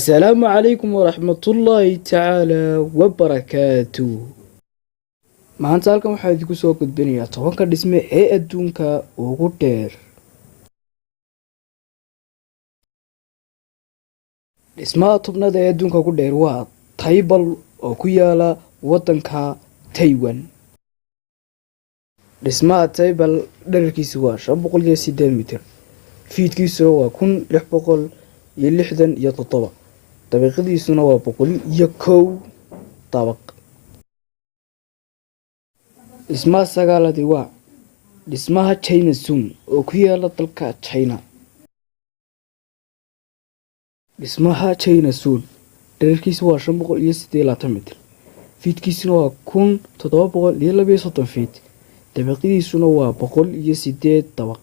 السلام عليكم ورحمة الله تعالى وبركاته. maanta halkan waxaa idinku soo gudbinayaa 10 dhisme ee adduunka ugu dheer. dhismaha tobnaad ee adduunka ugu dheer waa Taibal oo ku yaala wadanka Taiwan. dhismaha Taibal dhererkiisu waa 508 mitir, fiidkiisuna waa 1667, dabiiqadiisuna waa 101 dabaq. dhismaha sagaalaadi waa dhismaha China Sun oo ku yaala dalka China. dhismaha China Sun dhererkiisu waa 528 mitir, fiidkiisuna waa 1732 fiid, dabiiqadiisuna waa 108 dabaq.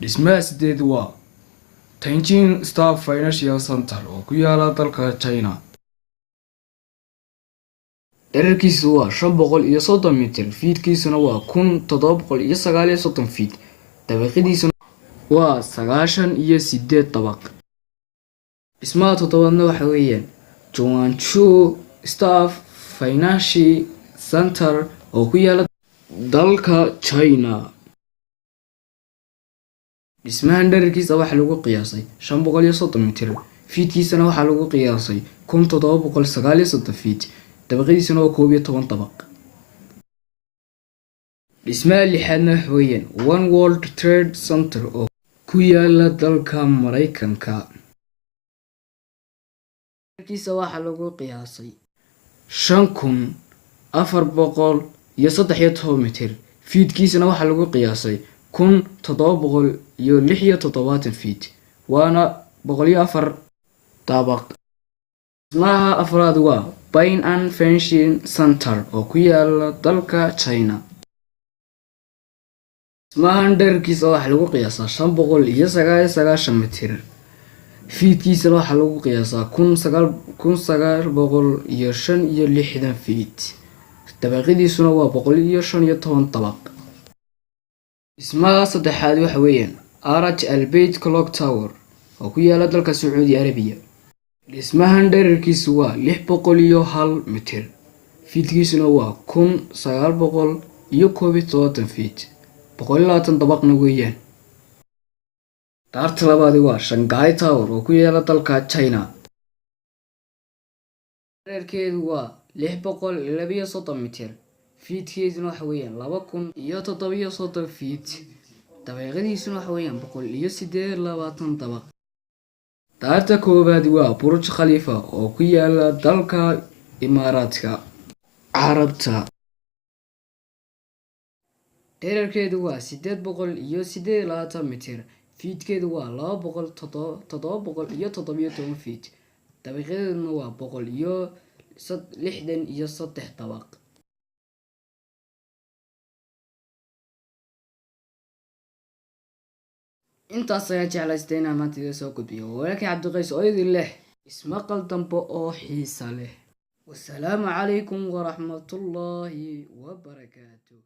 dhismaha sideed waa Tianjin Star Financial Center oo ku yaala dalka China. dhererkiisu waa 530 mitir, fiidkiisuna waa 1739 fiid, dabiiqadiisuna waa 98 dabaq. dhismaha toddobaadna waxa weeyaan Zhuangzhou Star Financial Center oo ku yaala dalka China. dhismahan dhererkiisa waxa lagu qiyaasay 530 mitir, fiidkiisana waxa lagu qiyaasay 1739 fiid, dabiiqadiisuna waa 11 dabaq. dhismaha lixaadna waxa weeyaan One World Trade Center oo ku yaala dalka Mareykanka. dhererkiisa waxa lagu qiyaasay 5413 mitir, fiidkiisana waxa lagu qiyaasay 1776 fiid, waana 104 dabaq. dhismaha afraad waa Bain Fencing Center oo ku yaala dalka China. dhismahan dhererkiisa waxa lagu qiyaasaa 599 mitir, fiidkiisana waxa lagu qiyaasaa 1965 fiid, dabiiqadiisuna waa 115 dabaq. dhismaha saddexaad waxa weeyaan Araj Al Bait Clock Tower oo ku yaala dalka Sacuudi Arabiya. dhismahan dhererkiisu waa 601 mitir, fiidkiisuna waa 1971 fiid, 120 dabaqna weeyaan. daarta labaad waa Shanghai Tower oo ku yaala dalka China. dhererkeedu waa 632 mitir, fiidkiisuna waxa weeyaan 2037 fiid, dabiiqadiisuna waxa weeyaan 128 dabaq. daarta koowaad waa Burj Khalifa oo ku yaala dalka Imaaraadka Carabta. dhererkeedu waa 828 mitir, fiidkeedu waa 717 fiid, dabiiqadeeduna waa 163 dabaq. intaas ayaa jeclaystay inaan maanta idin soo gudbiyo. walaalkay Cabdiqays oo idin leh ismaqal dambe oo xiisa leh. wasalaamu calaykum waraxmatullaahi wabarakaatuh.